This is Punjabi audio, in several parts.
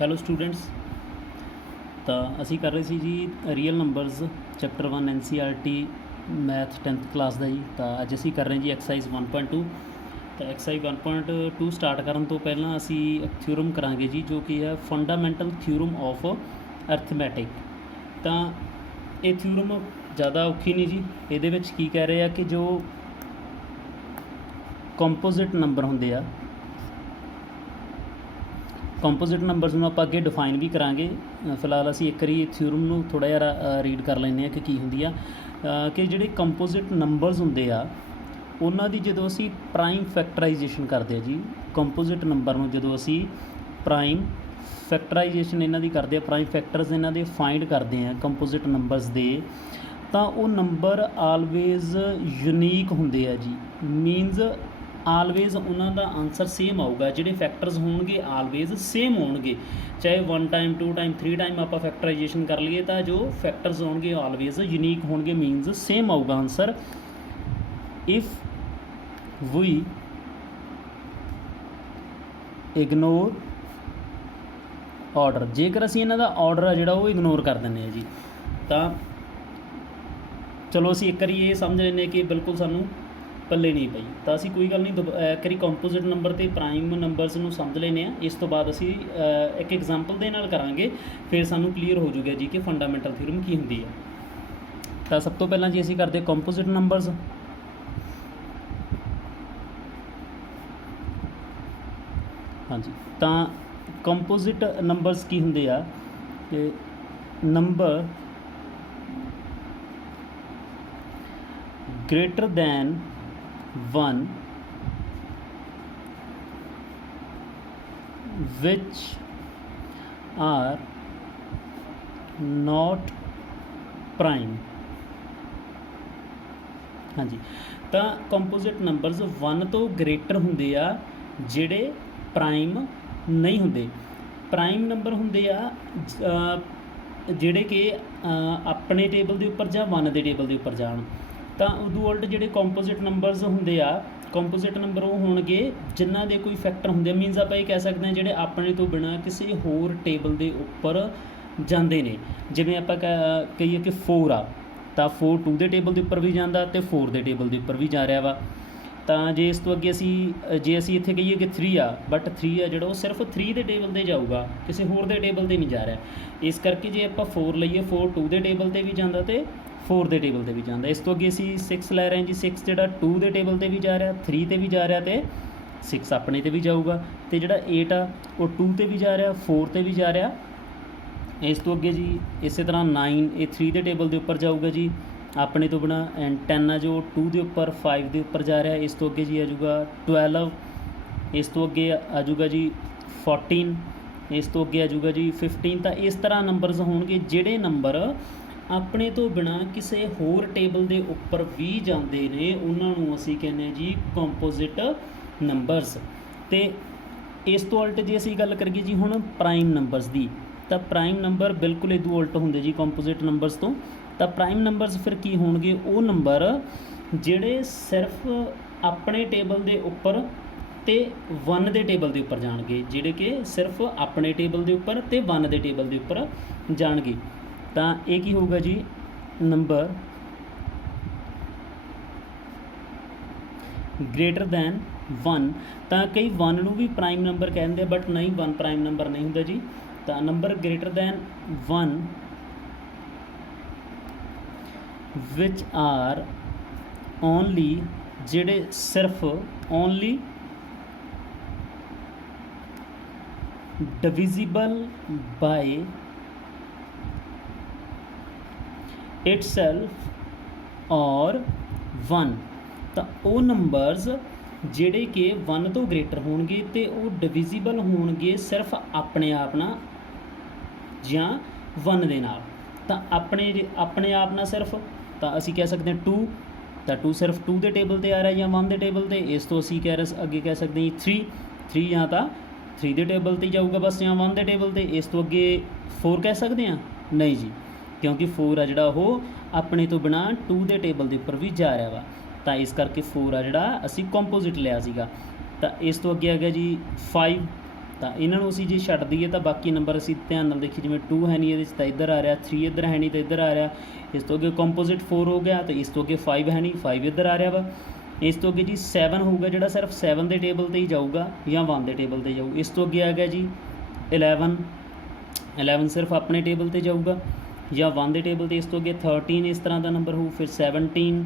Hello students. ਤਾਂ ਅਸੀਂ ਕਰ ਰਹੇ ਸੀ ਜੀ real numbers chapter 1 NCERT math 10th class ਦਾ ਜੀ। ਤਾਂ ਅੱਜ ਅਸੀਂ ਕਰ ਰਹੇ ਜੀ ਐਕਸਰਸਾਈਜ਼ 1.2। ਤਾਂ ਐਕਸਰਸਾਈਜ਼ 1.2 ਸਟਾਰਟ ਕਰਨ ਤੋਂ ਪਹਿਲਾਂ ਅਸੀਂ ਥਿਊਰਮ ਕਰਾਂਗੇ ਜੀ, ਜੋ ਕਿ ਹੈ ਫੰਡਾਮੈਂਟਲ ਥਿਊਰਮ ਆਫ ਅਰਥਮੈਟਿਕ। ਤਾਂ ਇਹ ਥਿਊਰਮ ਜ਼ਿਆਦਾ ਔਖੀ ਨਹੀਂ ਜੀ। ਇਹਦੇ ਵਿੱਚ ਕੀ ਕਹਿ ਰਹੇ ਆ ਕਿ ਜੋ ਕੰਪੋਜ਼ਿਟ ਨੰਬਰ ਹੁੰਦੇ ਆ, ਕੰਪੋਜ਼ਿਟ ਨੰਬਰਸ ਨੂੰ ਆਪਾਂ ਅੱਗੇ ਡਿਫਾਈਨ ਵੀ ਕਰਾਂਗੇ। ਫਿਲਹਾਲ ਅਸੀਂ ਇੱਕ ਵਾਰੀ ਥਿਊਰਮ ਨੂੰ ਥੋੜ੍ਹਾ ਜਿਹਾ ਰੀਡ ਕਰ ਲੈਂਦੇ ਹਾਂ ਕਿ ਕੀ ਹੁੰਦੀ ਆ। ਕਿ ਜਿਹੜੇ ਕੰਪੋਜ਼ਿਟ ਨੰਬਰਸ ਹੁੰਦੇ ਆ ਉਹਨਾਂ ਦੀ ਜਦੋਂ ਅਸੀਂ ਪ੍ਰਾਈਮ ਫੈਕਟਰਾਈਜੇਸ਼ਨ ਕਰਦੇ ਆ ਜੀ, ਕੰਪੋਜ਼ਿਟ ਨੰਬਰ ਨੂੰ ਜਦੋਂ ਅਸੀਂ ਪ੍ਰਾਈਮ ਫੈਕਟਰਾਈਜੇਸ਼ਨ ਇਹਨਾਂ ਦੀ ਕਰਦੇ ਆ, ਪ੍ਰਾਈਮ ਫੈਕਟਰਸ ਇਹਨਾਂ ਦੇ ਫਾਈਂਡ ਕਰਦੇ ਆ ਕੰਪੋਜ਼ਿਟ ਨੰਬਰਸ ਦੇ, ਤਾਂ ਉਹ ਨੰਬਰ ਆਲਵੇਜ਼ ਯੂਨੀਕ ਹੁੰਦੇ ਆ ਜੀ। ਮੀਨਜ਼ ਆਲਵੇਜ਼ ਉਹਨਾਂ ਦਾ ਆਨਸਰ ਸੇਮ ਆਊਗਾ। ਜਿਹੜੇ ਫੈਕਟਰਸ ਹੋਣਗੇ ਆਲਵੇਜ਼ ਸੇਮ ਹੋਣਗੇ, ਚਾਹੇ 1 ਟਾਈਮ 2 ਟਾਈਮ 3 ਟਾਈਮ ਆਪਾਂ ਫੈਕਟਰਾਈਜੇਸ਼ਨ ਕਰ ਲਈਏ, ਤਾਂ ਜੋ ਫੈਕਟਰਸ ਹੋਣਗੇ ਆਲਵੇਜ਼ ਯੂਨੀਕ ਹੋਣਗੇ। ਮੀਨਜ਼ ਸੇਮ ਆਊਗਾ answer. If we ignore order, ਜੇਕਰ ਅਸੀਂ ਇਹਨਾਂ ਦਾ ਆਰਡਰ ਆ ਜਿਹੜਾ ਉਹ ਇਗਨੋਰ ਕਰ ਦਿੰਦੇ ਹਾਂ ਜੀ, ਤਾਂ ਚਲੋ ਅਸੀਂ ਇੱਕ ਵਾਰੀ ਇਹ ਸਮਝ ਲੈਂਦੇ ਕਿ ਬਿਲਕੁਲ ਸਾਨੂੰ ਪੱਲੇ ਨਹੀਂ ਪਈ, ਤਾਂ ਅਸੀਂ ਕੋਈ ਗੱਲ ਨਹੀਂ, ਇੱਕ ਵਾਰੀ ਕੰਪੋਜ਼ਿਟ ਨੰਬਰ ਅਤੇ ਪ੍ਰਾਈਮ ਨੰਬਰਸ ਨੂੰ ਸਮਝ ਲੈਂਦੇ ਹਾਂ। ਇਸ ਤੋਂ ਬਾਅਦ ਅਸੀਂ ਇੱਕ ਐਗਜ਼ਾਮਪਲ ਦੇ ਨਾਲ ਕਰਾਂਗੇ, ਫਿਰ ਸਾਨੂੰ ਕਲੀਅਰ ਹੋ ਜਾਊਗਾ ਜੀ ਕਿ ਫੰਡਾਮੈਂਟਲ ਥਿਊਰਮ ਕੀ ਹੁੰਦੀ ਹੈ। ਤਾਂ ਸਭ ਤੋਂ ਪਹਿਲਾਂ ਜੀ ਅਸੀਂ ਕਰਦੇ ਕੰਪੋਜ਼ਿਟ ਨੰਬਰਸ। ਹਾਂਜੀ, ਤਾਂ ਕੰਪੋਜ਼ਿਟ ਨੰਬਰਸ ਕੀ ਹੁੰਦੇ ਆ ਕਿ number greater than 1 which are not prime। ਹਾਂਜੀ, ਤਾਂ ਕੰਪੋਜ਼ਿਟ ਨੰਬਰਸ 1 ਤੋਂ ਗ੍ਰੇਟਰ ਹੁੰਦੇ ਆ ਜਿਹੜੇ ਪ੍ਰਾਈਮ ਨਹੀਂ ਹੁੰਦੇ। ਪ੍ਰਾਈਮ ਨੰਬਰ ਹੁੰਦੇ ਆ ਜਿਹੜੇ ਕਿ ਆਪਣੇ ਟੇਬਲ ਦੇ ਉੱਪਰ ਜਾਂ 1 ਦੇ ਟੇਬਲ ਦੇ ਉੱਪਰ ਜਾਣ। ਤਾਂ ਉਦੋਂ ਉਲਟ ਜਿਹੜੇ ਕੰਪੋਜ਼ਿਟ ਨੰਬਰਸ ਹੁੰਦੇ ਆ, ਕੰਪੋਜ਼ਿਟ ਨੰਬਰ ਉਹ ਹੋਣਗੇ ਜਿਨ੍ਹਾਂ ਦੇ ਕੋਈ ਫੈਕਟਰ ਹੁੰਦੇ। ਮੀਨਸ ਆਪਾਂ ਇਹ ਕਹਿ ਸਕਦੇ ਹਾਂ ਜਿਹੜੇ ਆਪਣੇ ਤੋਂ ਬਿਨਾਂ ਕਿਸੇ ਹੋਰ ਟੇਬਲ ਦੇ ਉੱਪਰ ਜਾਂਦੇ ਨੇ। ਜਿਵੇਂ ਆਪਾਂ ਕਹੀਏ ਕਿ 4 ਆ, ਤਾਂ 4 2 ਦੇ ਟੇਬਲ ਦੇ ਉੱਪਰ ਵੀ ਜਾਂਦਾ ਅਤੇ 4 ਦੇ ਟੇਬਲ ਦੇ ਉੱਪਰ ਵੀ ਜਾ ਰਿਹਾ ਵਾ। ਤਾਂ ਜੇ ਇਸ ਤੋਂ ਅੱਗੇ ਜੇ ਅਸੀਂ ਇੱਥੇ ਕਹੀਏ ਕਿ 3 ਆ, ਬਟ 3 ਆ ਜਿਹੜਾ ਉਹ ਸਿਰਫ 3 ਦੇ ਟੇਬਲ 'ਤੇ ਜਾਊਗਾ, ਕਿਸੇ ਹੋਰ ਦੇ ਟੇਬਲ 'ਤੇ ਨਹੀਂ ਜਾ ਰਿਹਾ। ਇਸ ਕਰਕੇ ਜੇ ਆਪਾਂ 4 ਲਈਏ, 4 2 ਦੇ ਟੇਬਲ 'ਤੇ ਵੀ ਜਾਂਦਾ ਅਤੇ 4 ਦੇ ਟੇਬਲ 'ਤੇ ਵੀ ਜਾਂਦਾ। ਇਸ ਤੋਂ ਅੱਗੇ ਅਸੀਂ 6 ਲੈ ਰਹੇ ਹਾਂ ਜੀ। 6 ਜਿਹੜਾ 2 ਦੇ ਟੇਬਲ 'ਤੇ ਵੀ ਜਾ ਰਿਹਾ, 3 'ਤੇ ਵੀ ਜਾ ਰਿਹਾ ਅਤੇ 6 ਆਪਣੇ 'ਤੇ ਵੀ ਜਾਊਗਾ। ਅਤੇ ਜਿਹੜਾ 8 ਆ ਉਹ 2 'ਤੇ ਵੀ ਜਾ ਰਿਹਾ, 4 'ਤੇ ਵੀ ਜਾ ਰਿਹਾ। ਇਸ ਤੋਂ ਅੱਗੇ ਜੀ ਇਸੇ ਤਰ੍ਹਾਂ 9 ਇਹ 3 ਦੇ ਟੇਬਲ ਦੇ ਉੱਪਰ ਜਾਊਗਾ ਜੀ ਆਪਣੇ ਤੋਂ ਬਿਨਾਂ। ਐਂਡ 10 ਆ ਜੋ 2 ਦੇ ਉੱਪਰ 5 ਦੇ ਉੱਪਰ ਜਾ ਰਿਹਾ। ਇਸ ਤੋਂ ਅੱਗੇ ਜੀ ਆ ਜਾਊਗਾ 12। ਇਸ ਤੋਂ ਅੱਗੇ ਆ ਜਾਊਗਾ ਜੀ 14। ਇਸ ਤੋਂ ਅੱਗੇ ਆ ਜਾਊਗਾ ਜੀ 15। ਤਾਂ ਇਸ ਤਰ੍ਹਾਂ ਨੰਬਰਸ ਹੋਣਗੇ ਜਿਹੜੇ ਨੰਬਰ ਆਪਣੇ ਤੋਂ ਬਿਨਾਂ ਕਿਸੇ ਹੋਰ ਟੇਬਲ ਦੇ ਉੱਪਰ ਵੀ ਜਾਂਦੇ ਨੇ, ਉਹਨਾਂ ਨੂੰ ਅਸੀਂ ਕਹਿੰਦੇ ਹਾਂ ਜੀ ਕੰਪੋਜ਼ਿਟ ਨੰਬਰਸ। ਅਤੇ ਇਸ ਤੋਂ ਉਲਟ ਜੇ ਅਸੀਂ ਗੱਲ ਕਰੀਏ ਜੀ ਹੁਣ ਪ੍ਰਾਈਮ ਨੰਬਰਸ ਦੀ, ਤਾਂ ਪ੍ਰਾਈਮ ਨੰਬਰ ਬਿਲਕੁਲ ਇਹਦੋਂ ਉਲਟ ਹੁੰਦੇ ਜੀ ਕੰਪੋਜ਼ਿਟ ਨੰਬਰਸ ਤੋਂ। ਤਾਂ ਪ੍ਰਾਈਮ ਨੰਬਰਸ ਫਿਰ ਕੀ ਹੋਣਗੇ? ਉਹ ਨੰਬਰ ਜਿਹੜੇ ਸਿਰਫ ਆਪਣੇ ਟੇਬਲ ਦੇ ਉੱਪਰ ਅਤੇ 1 ਦੇ ਟੇਬਲ ਦੇ ਉੱਪਰ ਜਾਣਗੇ, ਜਿਹੜੇ ਕਿ ਸਿਰਫ ਆਪਣੇ ਟੇਬਲ ਦੇ ਉੱਪਰ ਅਤੇ 1 ਦੇ ਟੇਬਲ ਦੇ ਉੱਪਰ ਜਾਣਗੇ। ਤਾਂ ਇਹ ਕੀ ਹੋਊਗਾ ਜੀ? Number greater then 1। ਤਾਂ ਕਈ 1 ਨੂੰ ਵੀ ਪ੍ਰਾਈਮ ਨੰਬਰ ਕਹਿੰਦੇ ਆ, ਬਟ ਨਹੀਂ, 1 ਪ੍ਰਾਈਮ ਨੰਬਰ ਨਹੀਂ ਹੁੰਦਾ ਜੀ। ਤਾਂ ਨੰਬਰ ਗ੍ਰੇਟਰ ਦੈਨ 1 ਵਿਚ ਆਰ ਓਨਲੀ, ਜਿਹੜੇ ਸਿਰਫ ਓਨਲੀ ਡਿਵਿਜ਼ੀਬਲ ਬਾਏ itself or 1। ਤਾਂ ਉਹ ਨੰਬਰਸ ਜਿਹੜੇ ਕਿ 1 ਤੋਂ ਗ੍ਰੇਟਰ ਹੋਣਗੇ ਅਤੇ ਉਹ ਡਿਵਿਜ਼ੀਬਲ ਹੋਣਗੇ ਸਿਰਫ ਆਪਣੇ ਆਪ ਨਾਲ ਜਾਂ 1 ਦੇ ਨਾਲ। ਤਾਂ ਆਪਣੇ ਆਪ ਨਾਲ ਸਿਰਫ, ਤਾਂ ਅਸੀਂ ਕਹਿ ਸਕਦੇ ਹਾਂ 2, ਤਾਂ 2 ਸਿਰਫ 2 ਦੇ ਟੇਬਲ 'ਤੇ ਆ ਰਿਹਾ ਜਾਂ 1 ਦੇ ਟੇਬਲ 'ਤੇ। ਇਸ ਤੋਂ ਅਸੀਂ ਅੱਗੇ ਕਹਿ ਸਕਦੇ ਹਾਂ 3 ਜਾਂ ਤਾਂ 3 ਦੇ ਟੇਬਲ 'ਤੇ ਜਾਊਗਾ ਬਸ, ਜਾਂ 1 ਦੇ ਟੇਬਲ 'ਤੇ। ਇਸ ਤੋਂ ਅੱਗੇ 4 ਕਹਿ ਸਕਦੇ ਹਾਂ? ਨਹੀਂ ਜੀ, ਕਿਉਂਕਿ 4 ਆ ਜਿਹੜਾ ਉਹ ਆਪਣੇ ਤੋਂ ਬਿਨਾਂ 2 ਦੇ ਟੇਬਲ ਦੇ ਉੱਪਰ ਵੀ ਜਾ ਰਿਹਾ ਵਾ। ਤਾਂ ਇਸ ਕਰਕੇ 4 ਆ ਜਿਹੜਾ ਅਸੀਂ ਕੰਪੋਜ਼ਿਟ ਲਿਆ ਸੀਗਾ। ਤਾਂ ਇਸ ਤੋਂ ਅੱਗੇ ਆ ਗਿਆ ਜੀ 5। ਤਾਂ ਇਹਨਾਂ ਨੂੰ ਅਸੀਂ ਜੇ ਛੱਡ ਦਈਏ ਤਾਂ ਬਾਕੀ ਨੰਬਰ ਅਸੀਂ ਧਿਆਨ ਨਾਲ ਦੇਖੀਏ, ਜਿਵੇਂ 2 ਹੈ ਨਹੀਂ ਇਹਦੇ 'ਚ ਤਾਂ ਇੱਧਰ ਆ ਰਿਹਾ, 3 ਇੱਧਰ ਹੈ ਨਹੀਂ ਤਾਂ ਇੱਧਰ ਆ ਰਿਹਾ, ਇਸ ਤੋਂ ਅੱਗੇ ਕੰਪੋਜ਼ਿਟ 4 ਹੋ ਗਿਆ, ਅਤੇ ਇਸ ਤੋਂ ਅੱਗੇ 5 ਹੈ ਨਹੀਂ, 5 ਇੱਧਰ ਆ ਰਿਹਾ ਵਾ। ਇਸ ਤੋਂ ਅੱਗੇ ਜੀ 7 ਹੋਊਗਾ, ਜਿਹੜਾ ਸਿਰਫ 7 ਦੇ ਟੇਬਲ 'ਤੇ ਹੀ ਜਾਊਗਾ ਜਾਂ 1 ਦੇ ਟੇਬਲ 'ਤੇ ਜਾਊ। ਇਸ ਤੋਂ ਅੱਗੇ ਆ ਗਿਆ ਜੀ 11, 11 ਸਿਰਫ ਆਪਣੇ ਟੇਬਲ 'ਤੇ ਜਾਊਗਾ ਜਾਂ 1 ਦੇ ਟੇਬਲ 'ਤੇ। ਇਸ ਤੋਂ ਅੱਗੇ 13 ਇਸ ਤਰ੍ਹਾਂ ਦਾ ਨੰਬਰ ਹੋਊ, ਫਿਰ 17,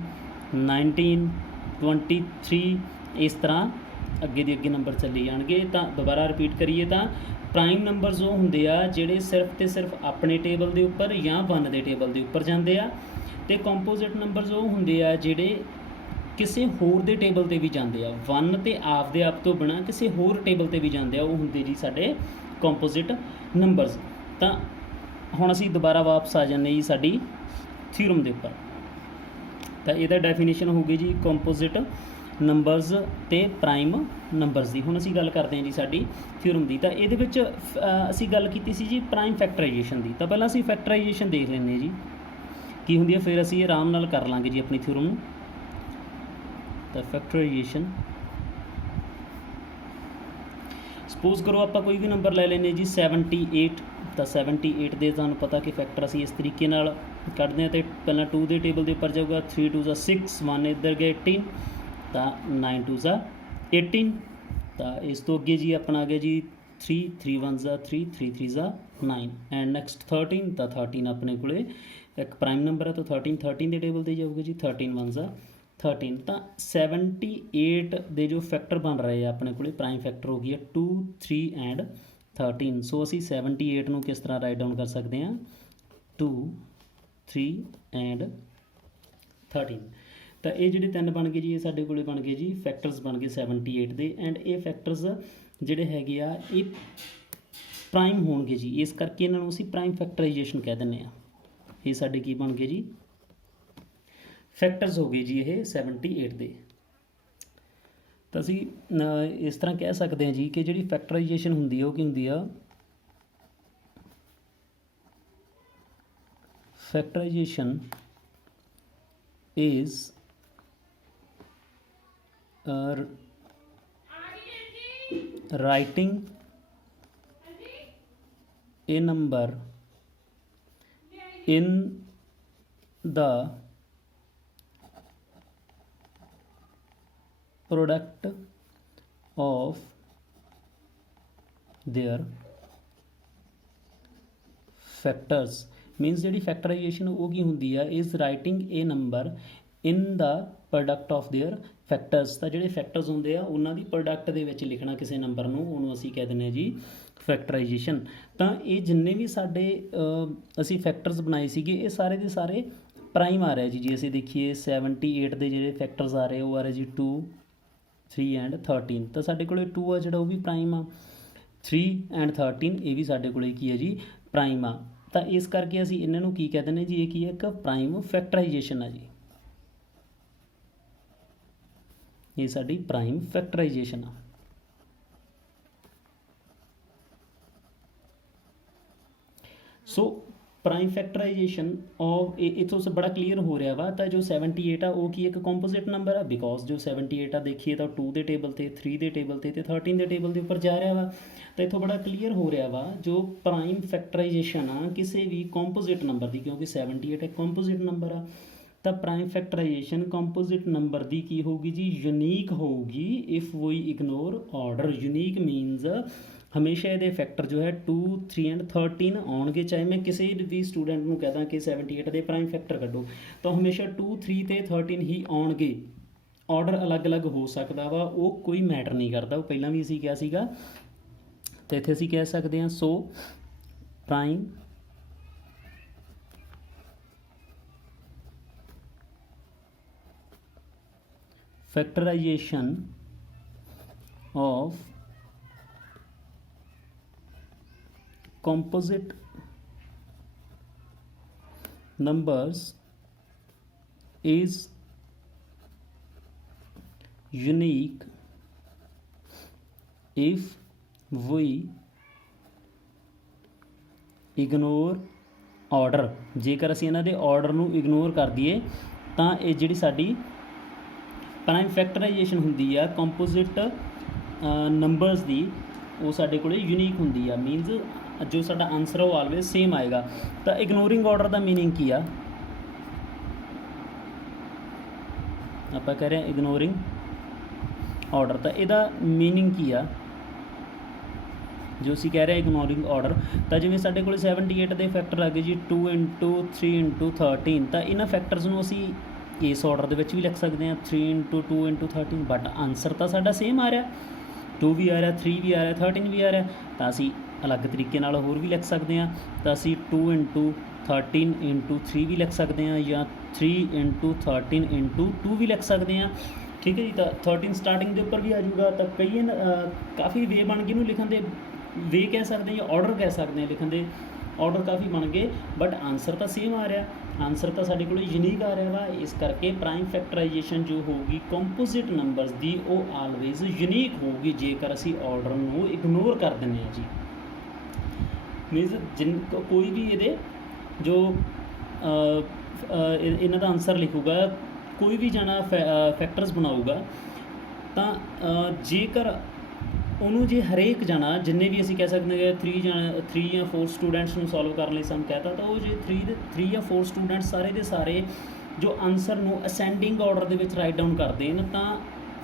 19, 23, ਇਸ ਤਰ੍ਹਾਂ ਅੱਗੇ ਦੇ ਅੱਗੇ ਨੰਬਰ ਚੱਲੀ ਜਾਣਗੇ। ਤਾਂ ਦੁਬਾਰਾ ਰਿਪੀਟ ਕਰੀਏ ਤਾਂ ਪ੍ਰਾਈਮ ਨੰਬਰਸ ਉਹ ਹੁੰਦੇ ਆ ਜਿਹੜੇ ਸਿਰਫ ਅਤੇ ਸਿਰਫ ਆਪਣੇ ਟੇਬਲ ਦੇ ਉੱਪਰ ਜਾਂ 1 ਦੇ ਟੇਬਲ ਦੇ ਉੱਪਰ ਜਾਂਦੇ ਆ, ਅਤੇ ਕੰਪੋਜ਼ਿਟ ਨੰਬਰਸ ਉਹ ਹੁੰਦੇ ਆ ਜਿਹੜੇ ਕਿਸੇ ਹੋਰ ਦੇ ਟੇਬਲ 'ਤੇ ਵੀ ਜਾਂਦੇ ਆ, 1 ਅਤੇ ਆਪਦੇ ਆਪ ਤੋਂ ਬਿਨਾਂ ਕਿਸੇ ਹੋਰ ਟੇਬਲ 'ਤੇ ਵੀ ਜਾਂਦੇ ਆ, ਉਹ ਹੁੰਦੇ ਜੀ ਸਾਡੇ ਕੰਪੋਜ਼ਿਟ ਨੰਬਰਸ। ਤਾਂ ਹੁਣ ਅਸੀਂ ਦੁਬਾਰਾ ਵਾਪਸ ਆ ਜਾਂਦੇ ਜੀ ਸਾਡੀ ਥਿਊਰਮ ਦੇ ਉੱਪਰ। ਤਾਂ ਇਹਦਾ ਡੈਫੀਨੇਸ਼ਨ ਹੋ ਗਈ ਜੀ ਕੰਪੋਜ਼ਿਟ ਨੰਬਰਸ ਅਤੇ ਪ੍ਰਾਈਮ ਨੰਬਰਸ ਦੀ। ਹੁਣ ਅਸੀਂ ਗੱਲ ਕਰਦੇ ਹਾਂ ਜੀ ਸਾਡੀ ਥਿਊਰਮ ਦੀ। ਤਾਂ ਇਹਦੇ ਵਿੱਚ ਅਸੀਂ ਗੱਲ ਕੀਤੀ ਸੀ ਜੀ ਪ੍ਰਾਈਮ ਫੈਕਟਰਾਈਜੇਸ਼ਨ ਦੀ। ਤਾਂ ਪਹਿਲਾਂ ਅਸੀਂ ਫੈਕਟਰਾਈਜੇਸ਼ਨ ਦੇਖ ਲੈਂਦੇ ਹਾਂ ਜੀ ਕੀ ਹੁੰਦੀ ਹੈ, ਫਿਰ ਅਸੀਂ ਆਰਾਮ ਨਾਲ ਕਰ ਲਾਂਗੇ ਜੀ ਆਪਣੀ ਥਿਊਰਮ ਨੂੰ। ਤਾਂ ਫੈਕਟਰਾਈਜੇਸ਼ਨ, ਸਪੋਜ਼ ਕਰੋ ਆਪਾਂ ਕੋਈ ਵੀ ਨੰਬਰ ਲੈ ਲੈਂਦੇ ਜੀ 78। ਤਾਂ 78 ਦੇ ਤੁਹਾਨੂੰ ਪਤਾ ਕਿ ਫੈਕਟਰ ਅਸੀਂ ਇਸ ਤਰੀਕੇ ਨਾਲ ਕੱਢਦੇ ਹਾਂ। ਅਤੇ ਪਹਿਲਾਂ 2 ਦੇ ਟੇਬਲ ਦੇ ਉੱਪਰ ਜਾਊਗਾ, 3 2 6, 1 ਇੱਧਰ ਗਿਆ 18, ਤਾਂ 9 2 18। ਤਾਂ ਇਸ ਤੋਂ ਅੱਗੇ ਜੀ ਆਪਣਾ ਆ ਗਿਆ ਜੀ 3 3 1 3, 3 3 9, ਐਂਡ ਨੈਕਸਟ 13। ਤਾਂ 13 ਆਪਣੇ ਕੋਲ ਇੱਕ ਪ੍ਰਾਈਮ ਨੰਬਰ ਹੈ, ਤਾਂ 13 ਦੇ ਟੇਬਲ 'ਤੇ ਜਾਊਗਾ ਜੀ, 13 1 13। ਤਾਂ 78 ਦੇ ਜੋ ਫੈਕਟਰ ਬਣ ਰਹੇ ਆ ਆਪਣੇ ਕੋਲ ਪ੍ਰਾਈਮ ਫੈਕਟਰ ਹੋ ਗਈ ਹੈ 2 3 ਐਂਡ 13। ਸੋ ਅਸੀਂ 78 ਨੂੰ ਕਿਸ ਤਰ੍ਹਾਂ ਰਾਈਟ ਡਾਊਨ ਕਰ ਸਕਦੇ ਹਾਂ, 2 3 ਐਂਡ 13। ਤਾਂ ਇਹ ਜਿਹੜੇ 3 ਬਣ ਗਏ ਜੀ, ਇਹ ਸਾਡੇ ਕੋਲੇ ਬਣ ਗਏ ਜੀ ਫੈਕਟਰਸ ਬਣ ਗਏ 78 ਦੇ। ਐਂਡ ਇਹ ਫੈਕਟਰਸ ਜਿਹੜੇ ਹੈਗੇ ਆ ਇਹ ਪ੍ਰਾਈਮ ਹੋਣਗੇ ਜੀ, ਇਸ ਕਰਕੇ ਇਹਨਾਂ ਨੂੰ ਅਸੀਂ ਪ੍ਰਾਈਮ ਫੈਕਟਰਾਈਜੇਸ਼ਨ ਕਹਿ ਦਿੰਦੇ ਹਾਂ। ਇਹ ਸਾਡੇ ਕੀ ਬਣ ਗਏ ਜੀ, ਫੈਕਟਰਸ ਹੋ ਗਏ ਜੀ ਇਹ 78 ਦੇ। ਤਾਂ ਅਸੀਂ ਇਸ ਤਰ੍ਹਾਂ ਕਹਿ ਸਕਦੇ ਹਾਂ ਜੀ ਕਿ ਜਿਹੜੀ ਫੈਕਟਰਾਈਜੇਸ਼ਨ ਹੁੰਦੀ ਹੈ ਉਹ ਕੀ ਹੁੰਦੀ ਆ, ਫੈਕਟਰਾਈਜੇਸ਼ਨ is writing a number in the product of their factors। Means ਜਿਹੜੀ ਫੈਕਟਰਾਈਜੇਸ਼ਨ ਉਹ ਕੀ ਹੁੰਦੀ ਆ, is writing A number in the product of there factors. ਤਾਂ ਜਿਹੜੇ ਫੈਕਟਰਸ ਹੁੰਦੇ ਆ ਉਹਨਾਂ ਦੀ ਪ੍ਰੋਡਕਟ ਦੇ ਵਿੱਚ ਲਿਖਣਾ ਕਿਸੇ ਨੰਬਰ ਨੂੰ, ਉਹਨੂੰ ਅਸੀਂ ਕਹਿ ਦਿੰਦੇ ਹਾਂ ਜੀ ਫੈਕਟਰਾਈਜੇਸ਼ਨ। ਤਾਂ ਇਹ ਜਿੰਨੇ ਵੀ ਸਾਡੇ ਅਸੀਂ ਫੈਕਟਰਸ ਬਣਾਏ ਸੀਗੇ ਇਹ ਸਾਰੇ ਦੇ ਸਾਰੇ ਪ੍ਰਾਈਮ ਆ ਰਿਹਾ ਜੀ। ਜੇ ਅਸੀਂ ਦੇਖੀਏ 78 ਦੇ ਜਿਹੜੇ ਫੈਕਟਰਸ ਆ ਰਹੇ ਉਹ ਆ ਰਹੇ ਜੀ 2 3 ਐਂਡ 13। ਤਾਂ ਸਾਡੇ ਕੋਲ 2 ਆ ਜਿਹੜਾ ਉਹ ਵੀ ਪ੍ਰਾਈਮ ਆ, 3 ਐਂਡ 13 ਇਹ ਵੀ ਸਾਡੇ ਕੋਲ ਕੀ ਹੈ ਜੀ, ਪ੍ਰਾਈਮ ਆ। ਤਾਂ ਇਸ ਕਰਕੇ ਅਸੀਂ ਇਹਨਾਂ ਨੂੰ ਕੀ ਕਹਿ ਦਿੰਦੇ ਜੀ, ਇਹ ਕੀ ਹੈ, ਇੱਕ ਪ੍ਰਾਈਮ ਫੈਕਟਰਾਈਜੇਸ਼ਨ ਆ ਜੀ, ਇਹ ਸਾਡੀ ਪ੍ਰਾਈਮ ਫੈਕਟਰਾਈਜੇਸ਼ਨ ਆ। ਸੋ ਪ੍ਰਾਈਮ ਫੈਕਟਰਾਈਜੇਸ਼ਨ ਆਫ ਇੱਥੋਂ ਬੜਾ ਕਲੀਅਰ ਹੋ ਰਿਹਾ ਵਾ। ਤਾਂ ਜੋ 78 ਆ ਉਹ ਕੀ ਇੱਕ ਕੰਪੋਜ਼ਿਟ ਨੰਬਰ ਆ, ਬਿਕੋਜ਼ ਜੋ 78 ਆ ਦੇਖੀਏ ਤਾਂ 2 ਦੇ ਟੇਬਲ 'ਤੇ, 3 ਦੇ ਟੇਬਲ 'ਤੇ, 13 ਦੇ ਟੇਬਲ ਦੇ ਉੱਪਰ ਜਾ ਰਿਹਾ ਵਾ। ਤਾਂ ਇੱਥੋਂ ਬੜਾ ਕਲੀਅਰ ਹੋ ਰਿਹਾ ਵਾ ਜੋ ਪ੍ਰਾਈਮ ਫੈਕਟਰਾਈਜੇਸ਼ਨ ਆ ਕਿਸੇ ਵੀ ਕੰਪੋਜ਼ਿਟ ਨੰਬਰ ਦੀ, ਕਿਉਂਕਿ 78 ਇੱਕ ਕੰਪੋਜ਼ਿਟ ਨੰਬਰ ਆ। ਤਾਂ ਪ੍ਰਾਈਮ ਫੈਕਟਰਾਈਜੇਸ਼ਨ ਕੰਪੋਜ਼ਿਟ ਨੰਬਰ ਦੀ ਕੀ ਹੋਊਗੀ ਜੀ, ਯੂਨੀਕ ਹੋਊਗੀ if we ignore order. Unique means ਹਮੇਸ਼ਾ ਇਹਦੇ ਫੈਕਟਰ ਜੋ ਹੈ 2 3 ਐਂਡ 13 ਆਉਣਗੇ। ਚਾਹੇ ਮੈਂ ਕਿਸੇ ਵੀ ਸਟੂਡੈਂਟ ਨੂੰ ਕਹਦਾ ਕਿ 78 ਦੇ ਪ੍ਰਾਈਮ ਫੈਕਟਰ ਕੱਢੋ ਤਾਂ ਹਮੇਸ਼ਾ 2 3 ਅਤੇ 13 ਹੀ ਆਉਣਗੇ। ਆਰਡਰ ਅਲੱਗ-ਅਲੱਗ ਹੋ ਸਕਦਾ ਵਾ, ਉਹ ਕੋਈ ਮੈਟਰ ਨਹੀਂ ਕਰਦਾ। ਉਹ ਪਹਿਲਾਂ ਵੀ ਅਸੀਂ ਕਿਹਾ ਸੀਗਾ, ਅਤੇ ਇੱਥੇ ਅਸੀਂ ਕਹਿ ਸਕਦੇ ਹਾਂ ਸੋ prime factorization of composite numbers is unique if we ignore order। ਜੇਕਰ ਅਸੀਂ ਇਹਨਾਂ ਦੇ ਆਰਡਰ ਨੂੰ ਇਗਨੋਰ ਕਰ ਦਈਏ ਤਾਂ ਇਹ ਜਿਹੜੀ ਸਾਡੀ ਪ੍ਰਾਈਮ ਫੈਕਟਰਾਈਜੇਸ਼ਨ ਹੁੰਦੀ ਆ ਕੰਪੋਜ਼ਿਟ ਨੰਬਰਸ ਦੀ, ਉਹ ਸਾਡੇ ਕੋਲੇ ਯੂਨੀਕ ਹੁੰਦੀ ਆ, ਮੀਨਸ ਜੋ ਸਾਡਾ ਆਨਸਰ ਆ ਉਹ ਆਲਵੇਜ਼ ਸੇਮ ਆਏਗਾ। ਤਾਂ ਇਗਨੋਰਿੰਗ ਆਰਡਰ ਦਾ ਮੀਨਿੰਗ ਕੀ ਆ, ਆਪਾਂ ਕਹਿ ਰਹੇ ਹਾਂ ਇਗਨੋਰਿੰਗ ਆਰਡਰ, ਤਾਂ ਇਹਦਾ ਮੀਨਿੰਗ ਕੀ ਆ ਜੋ ਅਸੀਂ ਕਹਿ ਰਹੇ ਇਗਨੋਰਿੰਗ ਆਰਡਰ। ਤਾਂ ਜਿਵੇਂ ਸਾਡੇ ਕੋਲ 78 ਦੇ ਫੈਕਟਰ ਆ ਗਏ ਜੀ 2 × 3 × 13, ਤਾਂ ਇਹਨਾਂ ਫੈਕਟਰਸ ਨੂੰ ਅਸੀਂ ਇਸ ਆਰਡਰ ਦੇ ਵਿੱਚ ਵੀ ਲਿਖ ਸਕਦੇ ਹਾਂ 3 × 2 × 13, ਬਟ ਆਨਸਰ ਤਾਂ ਸਾਡਾ ਸੇਮ ਆ ਰਿਹਾ, 2 ਵੀ ਆ ਰਿਹਾ, 3 ਵੀ ਆ ਰਿਹਾ, 13 ਵੀ ਆ ਰਿਹਾ। ਤਾਂ ਅਸੀਂ ਅਲੱਗ ਤਰੀਕੇ ਨਾਲ ਹੋਰ ਵੀ ਲਿਖ ਸਕਦੇ ਹਾਂ, ਤਾਂ ਅਸੀਂ 2 × 13 × 3 ਵੀ ਲਿਖ ਸਕਦੇ ਹਾਂ, ਜਾਂ 3 × 13 × 2 ਵੀ ਲਿਖ ਸਕਦੇ ਹਾਂ। ਠੀਕ ਹੈ ਜੀ, ਤਾਂ 13 ਸਟਾਰਟਿੰਗ ਦੇ ਉੱਪਰ ਵੀ ਆ ਜਾਊਗਾ। ਤਾਂ ਕਈ ਕਾਫੀ ਵੇ ਬਣ ਗਏ ਇਹਨੂੰ ਲਿਖਣ ਦੇ, ਵੇ ਕਹਿ ਸਕਦੇ ਹਾਂ ਜਾਂ ਆਰਡਰ ਕਹਿ ਸਕਦੇ ਹਾਂ, ਲਿਖਣ ਦੇ ਆਰਡਰ ਕਾਫੀ ਬਣ ਗਏ, ਬਟ ਆਨਸਰ ਤਾਂ ਸੇਮ ਆ ਰਿਹਾ, ਆਨਸਰ ਤਾਂ ਸਾਡੇ ਕੋਲ ਯੂਨੀਕ ਆ ਰਿਹਾ ਵਾ। ਇਸ ਕਰਕੇ ਪ੍ਰਾਈਮ ਫੈਕਟਰਾਈਜੇਸ਼ਨ ਜੋ ਹੋਊਗੀ ਕੰਪੋਜ਼ਿਟ ਨੰਬਰਸ ਦੀ, ਉਹ ਆਲਵੇਜ਼ ਯੂਨੀਕ ਹੋਊਗੀ ਜੇਕਰ ਅਸੀਂ ਆਰਡਰ ਨੂੰ ਇਗਨੋਰ ਕਰ ਦਿੰਦੇ ਹਾਂ ਜੀ। ਮੀਨਸ ਕੋਈ ਵੀ ਇਹਦੇ ਜੋ ਇਹਨਾਂ ਦਾ ਆਨਸਰ ਲਿਖੂਗਾ, ਕੋਈ ਵੀ ਜਾਣਾ ਫੈਕਟਰਸ ਬਣਾਊਗਾ, ਤਾਂ ਜੇਕਰ ਉਹਨੂੰ ਜੇ ਹਰੇਕ ਜਾਣਾ, ਜਿੰਨੇ ਵੀ ਅਸੀਂ ਕਹਿ ਸਕਦੇ ਹਾਂ 3 ਜਾਂ 4 ਸਟੂਡੈਂਟਸ ਨੂੰ ਸੋਲਵ ਕਰਨ ਲਈ ਸਾਨੂੰ ਕਹਿਤਾ, ਤਾਂ ਉਹ ਜੇ 3 ਜਾਂ 4 ਸਟੂਡੈਂਟਸ ਸਾਰੇ ਦੇ ਸਾਰੇ ਜੋ ਆਨਸਰ ਨੂੰ ਅਸੈਂਡਿੰਗ ਆਰਡਰ ਦੇ ਵਿੱਚ ਰਾਈਟ ਡਾਊਨ ਕਰਦੇ ਨੇ, ਤਾਂ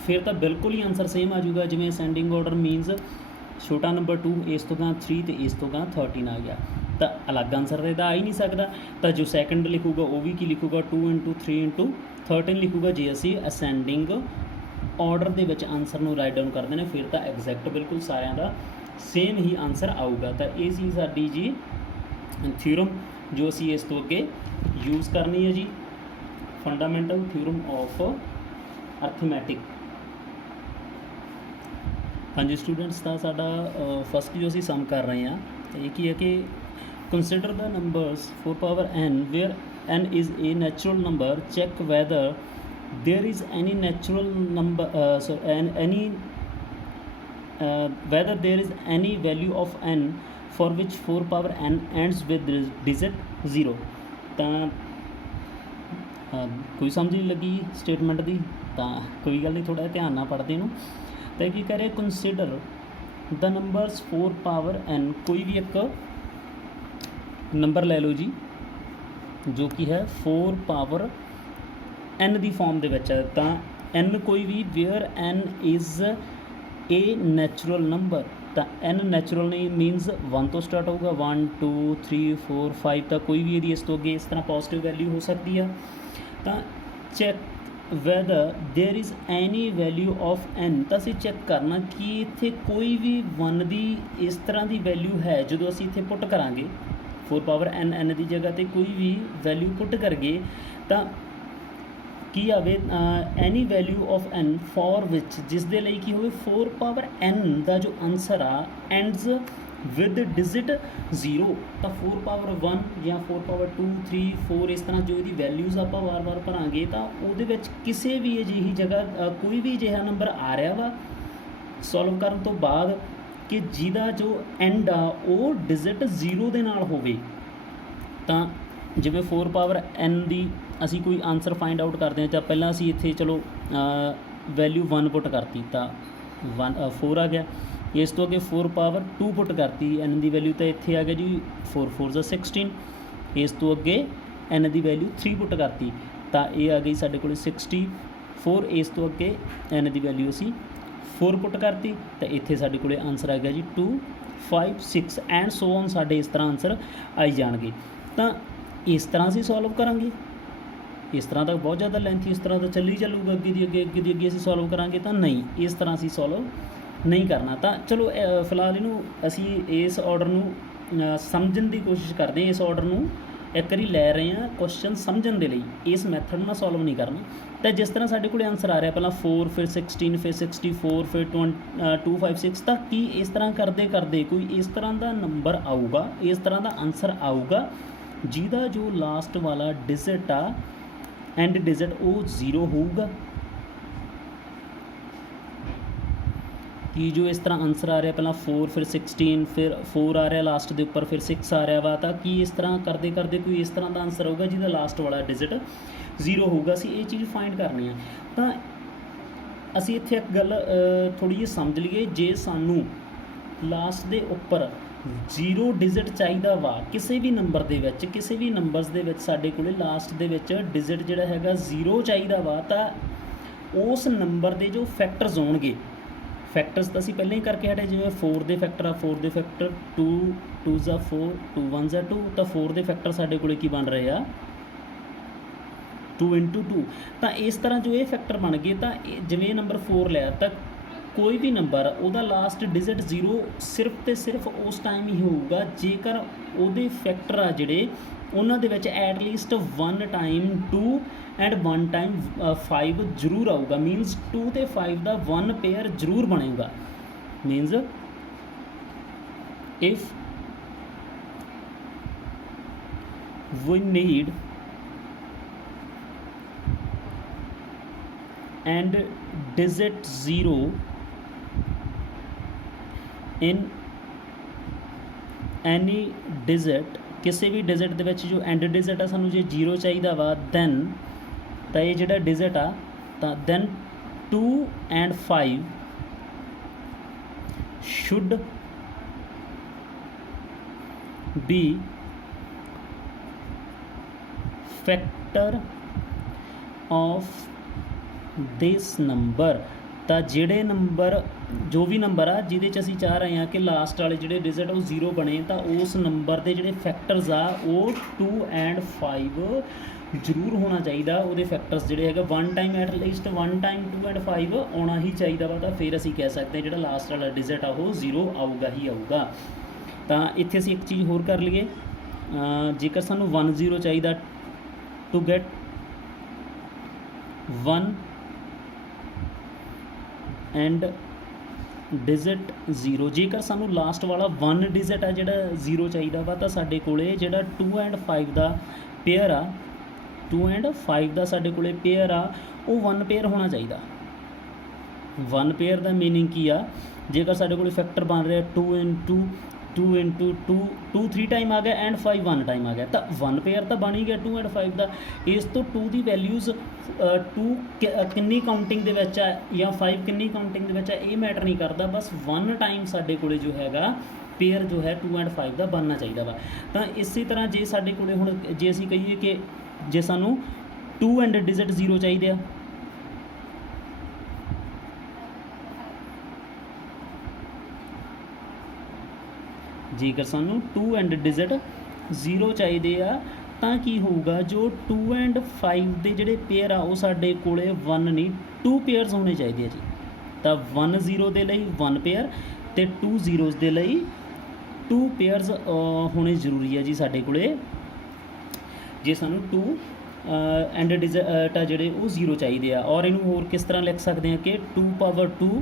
ਫਿਰ ਤਾਂ ਬਿਲਕੁਲ ਹੀ ਆਨਸਰ ਸੇਮ ਆ ਜਾਊਗਾ। ਜਿਵੇਂ ਅਸੈਂਡਿੰਗ ਆਰਡਰ ਮੀਨਸ ਛੋਟਾ ਨੰਬਰ 2, ਇਸ ਤੋਂ ਗਾਂ 3 ਅਤੇ ਇਸ ਤੋਂ ਗਾਂ 13 ਆ ਗਿਆ, ਤਾਂ ਅਲੱਗ ਆਨਸਰ ਤਾਂ ਇਹਦਾ ਆ ਹੀ ਨਹੀਂ ਸਕਦਾ। ਤਾਂ ਜੋ ਸੈਕਿੰਡ ਲਿਖੂਗਾ ਉਹ ਵੀ ਕੀ ਲਿਖੂਗਾ 2 × 3 × 13 ਲਿਖੂਗਾ। ਜੇ ਅਸੀਂ ਅਸੈਂਡਿੰਗ ਆਰਡਰ ਦੇ ਵਿੱਚ ਆਨਸਰ ਨੂੰ ਰਾਈਟ ਡਾਊਨ ਕਰਦੇ ਨੇ, ਫਿਰ ਤਾਂ ਐਗਜ਼ੈਕਟ ਬਿਲਕੁਲ ਸਾਰਿਆਂ ਦਾ ਸੇਮ ਹੀ ਆਨਸਰ ਆਊਗਾ। ਤਾਂ ਇਹ ਸੀ ਸਾਡੀ ਜੀ ਥਿਊਰਮ ਜੋ ਅਸੀਂ ਇਸ ਤੋਂ ਅੱਗੇ ਯੂਜ਼ ਕਰਨੀ ਹੈ ਜੀ, ਫੰਡਾਮੈਂਟਲ ਥਿਊਰਮ ਆਫ ਅਰਥਮੈਟਿਕ। ਹਾਂਜੀ ਸਟੂਡੈਂਟਸ, ਤਾਂ ਸਾਡਾ ਫਸਟ ਜੋ ਅਸੀਂ ਸਮ ਕਰ ਰਹੇ ਹਾਂ, ਇਹ ਕੀ ਹੈ ਕਿ consider the numbers 4 power n where n is a natural number, check whether there is any natural number whether there is any value of n for which 4 power n ends with digit 0। ਤਾਂ ਕੋਈ ਸਮਝ ਨਹੀਂ ਲੱਗੀ ਸਟੇਟਮੈਂਟ ਦੀ, ਤਾਂ ਕੋਈ ਗੱਲ ਨਹੀਂ, ਥੋੜ੍ਹਾ ਜਿਹਾ ਧਿਆਨ ਨਾਲ ਪੜ੍ਹਦੇ ਇਹਨੂੰ। ਤਾਂ ਕੀ ਕਰੇ, consider the numbers 4 power n, ਕੋਈ ਵੀ ਇੱਕ ਨੰਬਰ ਲੈ ਲਓ ਜੀ ਜੋ ਕਿ ਹੈ 4 ਪਾਵਰ n ਦੀ ਫਾਰਮ ਦੇ ਵਿੱਚ ਹੈ। ਤਾਂ n ਕੋਈ ਵੀ where n is a natural number, ਤਾਂ n ਨੈਚੁਰਲ ਨਹੀਂ ਮੀਨਸ 1 ਤੋਂ ਸਟਾਰਟ ਹੋਊਗਾ, 1 2 3 4 5, ਤਾਂ ਕੋਈ ਵੀ ਇਹਦੀ ਇਸ ਤੋਂ ਅੱਗੇ ਇਸ ਤਰ੍ਹਾਂ ਪੋਜ਼ੀਟਿਵ ਵੈਲਿਊ ਹੋ ਸਕਦੀ ਆ। ਤਾਂ check weather there is any value of n, ਤਾਂ ਅਸੀਂ ਚੈੱਕ ਕਰਨਾ ਕਿ ਇੱਥੇ ਕੋਈ ਵੀ 1 ਦੀ ਇਸ ਤਰ੍ਹਾਂ ਦੀ ਵੈਲਿਊ ਹੈ। ਜਦੋਂ ਅਸੀਂ ਇੱਥੇ ਪੁੱਟ ਕਰਾਂਗੇ 4 ਪਾਵਰ n ਦੀ ਜਗ੍ਹਾ 'ਤੇ ਕੋਈ ਵੀ ਵੈਲਿਊ ਪੁੱਟ ਕਰਗੇ, ਤਾਂ ਕੀ ਆਵੇ ਐਨੀ ਵੈਲਿਊ ਆਫ n ਫੋਰ ਵਿਚ, ਜਿਸ ਦੇ ਲਈ ਕੀ ਹੋਵੇ 4 ਪਾਵਰ n ਦਾ ਜੋ ਆਨਸਰ ਆ ਐਂਡਸ ਵਿਦ ਡਿਜਿਟ 0। ਤਾਂ 4 ਪਾਵਰ 1 ਜਾਂ 4 ਪਾਵਰ 2 3 4 ਇਸ ਤਰ੍ਹਾਂ ਜੋ ਇਹਦੀ ਵੈਲਿਊਜ਼ ਆਪਾਂ ਵਾਰ-ਵਾਰ ਭਰਾਂਗੇ, ਤਾਂ ਉਹਦੇ ਵਿੱਚ ਕਿਸੇ ਵੀ ਅਜਿਹੀ ਜਗ੍ਹਾ ਕੋਈ ਵੀ ਅਜਿਹਾ ਨੰਬਰ ਆ ਰਿਹਾ ਵਾ ਸੋਲਵ ਕਰਨ ਤੋਂ ਬਾਅਦ ਕਿ ਜਿਹਦਾ ਜੋ ਐਂਡ ਆ ਉਹ ਡਿਜਿਟ 0 ਦੇ ਨਾਲ ਹੋਵੇ। ਤਾਂ ਜਿਵੇਂ 4 ਪਾਵਰ n ਦੀ ਅਸੀਂ ਕੋਈ ਆਨਸਰ ਫਾਈਂਡ ਆਊਟ ਕਰਦੇ ਹਾਂ, ਤਾਂ ਪਹਿਲਾਂ ਅਸੀਂ ਇੱਥੇ ਚਲੋ ਵੈਲਿਊ 1 ਪੁੱਟ ਕਰਤੀ, ਤਾਂ 4 ਆ ਗਿਆ। ਇਸ ਤੋਂ ਅੱਗੇ 4 ਪਾਵਰ 2 ਪੁੱਟ ਕਰਤੀ n ਦੀ ਵੈਲਿਊ, ਤਾਂ ਇੱਥੇ ਆ ਗਿਆ ਜੀ 4 4 16। ਇਸ ਤੋਂ ਅੱਗੇ n ਦੀ ਵੈਲਿਊ 3 ਪੁੱਟ ਕਰਤੀ, ਤਾਂ ਇਹ ਆ ਗਈ ਸਾਡੇ ਕੋਲ 64। ਇਸ ਤੋਂ ਅੱਗੇ n ਦੀ ਵੈਲਿਊ ਅਸੀਂ 4 ਪੁੱਟ ਕਰਤੀ, ਤਾਂ ਇੱਥੇ ਸਾਡੇ ਕੋਲ ਆਨਸਰ ਆ ਗਿਆ ਜੀ 2 5 6 ਐਂਡ ਸੋ ਔਨ। ਸਾਡੇ ਇਸ ਤਰ੍ਹਾਂ ਆਨਸਰ ਆਈ ਜਾਣਗੇ। ਤਾਂ ਇਸ ਤਰ੍ਹਾਂ ਅਸੀਂ ਸੋਲਵ ਕਰਾਂਗੇ। ਇਸ ਤਰ੍ਹਾਂ ਤਾਂ ਬਹੁਤ ਜ਼ਿਆਦਾ ਲੈਂਥੀ, ਇਸ ਤਰ੍ਹਾਂ ਤਾਂ ਚੱਲੀ ਚੱਲੂਗਾ, ਅੱਗੇ ਦੀ ਅੱਗੇ ਅਸੀਂ ਸੋਲਵ ਕਰਾਂਗੇ, ਤਾਂ ਨਹੀਂ, ਇਸ ਤਰ੍ਹਾਂ ਅਸੀਂ ਸੋਲਵ ਨਹੀਂ ਕਰਨਾ। ਤਾਂ ਚਲੋ ਫਿਲਹਾਲ ਇਹਨੂੰ ਅਸੀਂ ਇਸ ਆਰਡਰ ਨੂੰ ਸਮਝਣ ਦੀ ਕੋਸ਼ਿਸ਼ ਕਰਦੇ ਹਾਂ। ਇਸ ਆਰਡਰ ਨੂੰ ਇੱਕ ਵਾਰੀ ਲੈ ਰਹੇ ਹਾਂ ਕੁਐਸਚਨ ਸਮਝਣ ਦੇ ਲਈ, ਇਸ ਮੈਥਡ ਨਾਲ ਸੋਲਵ ਨਹੀਂ ਕਰਨਾ। ਤਾਂ ਜਿਸ ਤਰ੍ਹਾਂ ਸਾਡੇ ਕੋਲ ਆਨਸਰ ਆ ਰਿਹਾ, ਪਹਿਲਾਂ 4 ਫਿਰ 16 ਫਿਰ 64 ਫਿਰ 256, ਤਾਂ ਕੀ ਇਸ ਤਰ੍ਹਾਂ ਕਰਦੇ ਕਰਦੇ ਕੋਈ ਇਸ ਤਰ੍ਹਾਂ ਦਾ ਨੰਬਰ ਆਊਗਾ, ਇਸ ਤਰ੍ਹਾਂ ਦਾ ਆਨਸਰ ਆਊਗਾ ਜਿਹਦਾ ਜੋ ਲਾਸਟ ਵਾਲਾ ਡਿਜਿਟ ਆ ਐਂਡ ਡਿਜਿਟ ਉਹ 0 ਹੋਊਗਾ। ਕਿ ਜੋ ਇਸ ਤਰ੍ਹਾਂ ਆਨਸਰ ਆ ਰਿਹਾ, ਪਹਿਲਾਂ 4 ਫਿਰ 16 ਫਿਰ 4 ਆ ਰਿਹਾ ਲਾਸਟ ਦੇ ਉੱਪਰ, ਫਿਰ 6 ਆ ਰਿਹਾ ਵਾ, ਤਾਂ ਕੀ ਇਸ ਤਰ੍ਹਾਂ ਕਰਦੇ ਕਰਦੇ ਕੋਈ ਇਸ ਤਰ੍ਹਾਂ ਦਾ ਆਨਸਰ ਆਊਗਾ ਜਿਹਦਾ ਲਾਸਟ ਵਾਲਾ ਡਿਜਿਟ 0 ਹੋਊਗਾ। ਅਸੀਂ ਇਹ ਚੀਜ਼ ਫਾਈਂਡ ਕਰਨੀ ਆ। ਤਾਂ ਅਸੀਂ ਇੱਥੇ ਇੱਕ ਗੱਲ ਥੋੜ੍ਹੀ ਜਿਹੀ ਸਮਝ ਲਈਏ, ਜੇ ਸਾਨੂੰ ਲਾਸਟ ਦੇ ਉੱਪਰ 0 ਡਿਜਿਟ ਚਾਹੀਦਾ ਵਾ ਕਿਸੇ ਵੀ ਨੰਬਰ ਦੇ ਵਿੱਚ, ਕਿਸੇ ਵੀ ਨੰਬਰਸ ਦੇ ਵਿੱਚ ਸਾਡੇ ਕੋਲ ਲਾਸਟ ਦੇ ਵਿੱਚ ਡਿਜਿਟ ਜਿਹੜਾ ਹੈਗਾ 0 ਚਾਹੀਦਾ ਵਾ, ਤਾਂ ਉਸ ਨੰਬਰ ਦੇ ਜੋ ਫੈਕਟਰਸ ਹੋਣਗੇ, ਫੈਕਟਰਸ ਤਾਂ ਅਸੀਂ ਪਹਿਲਾਂ ਹੀ ਕਰਕੇ ਹਟੇ, ਜਿਵੇਂ 4 ਦੇ ਫੈਕਟਰ ਆ, 4 ਦੇ ਫੈਕਟਰ 2 2s ਆ 4, 2 1s ਆ 2, ਤਾਂ 4 ਦੇ ਫੈਕਟਰ ਸਾਡੇ ਕੋਲ ਕੀ ਬਣ ਰਹੇ ਆ 2 × 2। ਤਾਂ ਇਸ ਤਰ੍ਹਾਂ ਜੋ ਇਹ ਫੈਕਟਰ ਬਣ ਗਏ, ਤਾਂ ਜਿਵੇਂ ਨੰਬਰ 4 ਲਿਆ, ਤਾਂ ਕੋਈ ਵੀ ਨੰਬਰ ਉਹਦਾ ਲਾਸਟ ਡਿਜਿਟ 0 ਸਿਰਫ ਅਤੇ ਸਿਰਫ ਉਸ ਟਾਈਮ ਹੀ ਹੋਊਗਾ ਜੇਕਰ ਉਹਦੇ ਫੈਕਟਰ ਆ ਜਿਹੜੇ ਉਹਨਾਂ ਦੇ ਵਿੱਚ ਐਟਲੀਸਟ 1 ਟਾਈਮ 2 ਐਂਡ 1 ਟਾਈਮ 5 ਜ਼ਰੂਰ ਆਊਗਾ। ਮੀਨਸ 2 ਅਤੇ 5 ਦਾ 1 ਪੇਅਰ ਜ਼ਰੂਰ ਬਣੇਗਾ। Means if we need and digit 0 in any digit, ਕਿਸੇ ਵੀ ਡਿਜਿਟ ਦੇ ਵਿੱਚ ਜੋ ਐਂਡ ਡਿਜਿਟ ਆ ਸਾਨੂੰ ਜੇ 0 ਚਾਹੀਦਾ ਵਾ, ਦੈਨ ਤਾਂ ਇਹ ਜਿਹੜਾ ਡਿਜਿਟ ਆ ਤਾਂ then 2 and 5 should be factor of this number. ਤਾਂ ਜਿਹੜੇ ਨੰਬਰ, ਜੋ ਵੀ ਨੰਬਰ ਆ ਜਿਹਦੇ 'ਚ ਅਸੀਂ ਚਾਹ ਰਹੇ ਹਾਂ ਕਿ ਲਾਸਟ ਵਾਲੇ ਜਿਹੜੇ ਡਿਜਿਟ ਉਹ 0 ਬਣੇ, ਤਾਂ ਉਸ ਨੰਬਰ ਦੇ ਜਿਹੜੇ ਫੈਕਟਰਸ ਆ ਉਹ 2 and 5 ਜ਼ਰੂਰ ਹੋਣਾ ਚਾਹੀਦਾ। ਉਹਦੇ ਫੈਕਟਰਸ ਜਿਹੜੇ ਹੈਗਾ 1 ਟਾਈਮ ਐਟਲੀਸਟ 1 ਟਾਈਮ 2 and 5 ਆਉਣਾ ਹੀ ਚਾਹੀਦਾ ਵਾ, ਤਾਂ ਫਿਰ ਅਸੀਂ ਕਹਿ ਸਕਦੇ ਹਾਂ ਜਿਹੜਾ ਲਾਸਟ ਵਾਲਾ ਡਿਜਿਟ ਆ ਉਹ 0 ਆਊਗਾ ਹੀ ਆਊਗਾ। ਤਾਂ ਇੱਥੇ ਅਸੀਂ ਇੱਕ ਚੀਜ਼ ਹੋਰ ਕਰ ਲਈਏ, ਜੇਕਰ ਸਾਨੂੰ 1 0 ਚਾਹੀਦਾ to get 1 and digit 0, ਜੇਕਰ ਸਾਨੂੰ ਲਾਸਟ ਵਾਲਾ 1 ਡਿਜਿਟ ਆ ਜਿਹੜਾ 0 ਚਾਹੀਦਾ ਵਾ, ਤਾਂ ਸਾਡੇ ਕੋਲੇ ਜਿਹੜਾ 2 and 5 ਦਾ ਪੇਅਰ ਆ, 2 and 5 ਦਾ ਸਾਡੇ ਕੋਲੇ ਪੇਅਰ ਆ, ਉਹ 1 ਪੇਅਰ ਹੋਣਾ ਚਾਹੀਦਾ। 1 ਪੇਅਰ ਦਾ ਮੀਨਿੰਗ ਕੀ ਆ, ਜੇਕਰ ਸਾਡੇ ਕੋਲੇ ਫੈਕਟਰ ਬਣ ਰਿਹਾ 2 × 2 2 3 ਟਾਈਮ ਆ ਗਿਆ ਐਂਡ 5 1 ਟਾਈਮ ਆ ਗਿਆ, ਤਾਂ 1 ਪੇਅਰ ਤਾਂ ਬਣ ਹੀ ਗਿਆ 2 and 5 ਦਾ। ਇਸ ਤੋਂ 2 ਦੀ ਵੈਲਿਊਜ਼ 2 ਕਿੰਨੀ ਕਾਊਂਟਿੰਗ ਦੇ ਵਿੱਚ ਆ ਜਾਂ 5 ਕਿੰਨੀ ਕਾਊਂਟਿੰਗ ਦੇ ਵਿੱਚ ਆ, ਇਹ ਮੈਟਰ ਨਹੀਂ ਕਰਦਾ, ਬਸ 1 ਟਾਈਮ ਸਾਡੇ ਕੋਲੇ ਜੋ ਹੈਗਾ ਪੇਅਰ ਜੋ ਹੈ 2 and 5 ਦਾ ਬਣਨਾ ਚਾਹੀਦਾ ਵਾ। ਤਾਂ ਇਸੇ ਤਰ੍ਹਾਂ ਜੇ ਸਾਡੇ ਕੋਲੇ ਹੁਣ ਜੇ ਅਸੀਂ ਕਹੀਏ ਕਿ ਜੇ ਸਾਨੂੰ 2 and ਡਿਜਿਟ 0 ਚਾਹੀਦੇ ਆ, ਜੇਕਰ ਸਾਨੂੰ 2 and ਡਿਜਿਟ 0 ਚਾਹੀਦੇ ਆ, ਤਾਂ ਕੀ ਹੋਊਗਾ, ਜੋ 2 and 5 ਦੇ ਜਿਹੜੇ ਪੇਅਰ ਆ ਉਹ ਸਾਡੇ ਕੋਲੇ 1 ਨਹੀਂ 2 ਪੇਅਰਸ ਹੋਣੇ ਚਾਹੀਦੇ ਆ ਜੀ। ਤਾਂ 1 0 ਦੇ ਲਈ 1 ਪੇਅਰ ਅਤੇ 2 zeros ਦੇ ਲਈ 2 ਪੇਅਰਸ ਹੋਣੇ ਜ਼ਰੂਰੀ ਹੈ ਜੀ ਸਾਡੇ ਕੋਲੇ, ਜੇ ਸਾਨੂੰ 2 and ਡਿਜਿਟ ਆ ਜਿਹੜੇ ਉਹ 0 ਚਾਹੀਦੇ ਆ। ਔਰ ਇਹਨੂੰ ਹੋਰ ਕਿਸ ਤਰ੍ਹਾਂ ਲਿਖ ਸਕਦੇ ਹਾਂ ਕਿ 2 power 2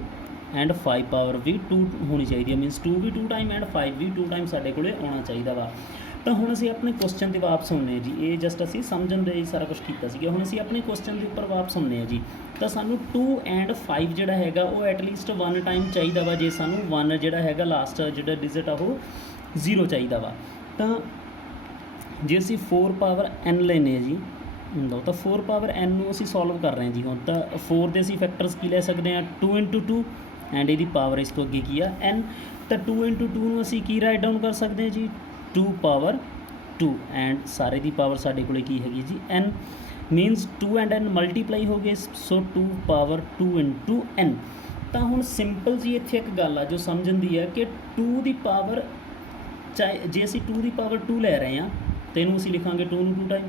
ਐਂਡ 5 ਪਾਵਰ ਵੀ 2 ਹੋਣੀ ਚਾਹੀਦੀ ਹੈ। ਮੀਨਸ 2 ਵੀ 2 ਟਾਈਮ ਐਂਡ 5 ਵੀ 2 ਟਾਈਮ ਸਾਡੇ ਕੋਲੇ ਆਉਣਾ ਚਾਹੀਦਾ ਵਾ। ਤਾਂ ਹੁਣ ਅਸੀਂ ਆਪਣੇ ਕੁਐਸਚਨ 'ਤੇ ਵਾਪਸ ਆਉਂਦੇ ਹਾਂ ਜੀ, ਇਹ ਜਸਟ ਅਸੀਂ ਸਮਝਣ ਦੇ ਸਾਰਾ ਕੁਛ ਕੀਤਾ ਸੀਗਾ। ਹੁਣ ਅਸੀਂ ਆਪਣੇ ਕੁਐਸਚਨ ਦੇ ਉੱਪਰ ਵਾਪਸ ਆਉਂਦੇ ਹਾਂ ਜੀ। ਤਾਂ ਸਾਨੂੰ 2 and 5 ਜਿਹੜਾ ਹੈਗਾ ਉਹ ਐਟਲੀਸਟ 1 ਟਾਈਮ ਚਾਹੀਦਾ ਵਾ, ਜੇ ਸਾਨੂੰ 1 ਜਿਹੜਾ ਹੈਗਾ ਲਾਸਟ ਜਿਹੜਾ ਡਿਜਿਟ ਆ ਉਹ 0 ਚਾਹੀਦਾ ਵਾ। ਤਾਂ ਜੇ ਅਸੀਂ 4 ਪਾਵਰ n ਲੈਂਦੇ ਹਾਂ ਜੀ, ਲਓ ਤਾਂ 4 ਪਾਵਰ n ਨੂੰ ਅਸੀਂ ਸੋਲਵ ਕਰ ਰਹੇ ਹਾਂ ਜੀ। ਹੁਣ ਤਾਂ 4 ਦੇ ਅਸੀਂ ਫੈਕਟਰਸ ਕੀ ਲੈ ਸਕਦੇ ਹਾਂ 2 × 2 ਐਂਡ ਇਹਦੀ ਪਾਵਰ ਇਸ ਤੋਂ ਅੱਗੇ ਕੀ ਆ n, ਤਾਂ 2 × 2 ਨੂੰ ਅਸੀਂ ਕੀ ਰਾਈਟ ਡਾਊਨ ਕਰ ਸਕਦੇ ਹਾਂ ਜੀ 2 ਪਾਵਰ 2 ਐਂਡ ਸਾਰੇ ਦੀ ਪਾਵਰ ਸਾਡੇ ਕੋਲੇ ਕੀ ਹੈਗੀ ਜੀ n। Means 2 and n multiply ਹੋ ਗਏ, ਸੋ 2 ਪਾਵਰ 2 × n। ਤਾਂ ਹੁਣ ਸਿੰਪਲ ਜੀ ਇੱਥੇ ਇੱਕ ਗੱਲ ਆ ਜੋ ਸਮਝਣ ਦੀ ਹੈ ਕਿ 2 ਦੀ ਪਾਵਰ ਜੇ ਅਸੀਂ 2 ਦੀ ਪਾਵਰ 2 ਲੈ ਰਹੇ ਹਾਂ ਤਾਂ ਇਹਨੂੰ ਅਸੀਂ ਲਿਖਾਂਗੇ 2 ਨੂੰ 2 ਟਾਈਮ।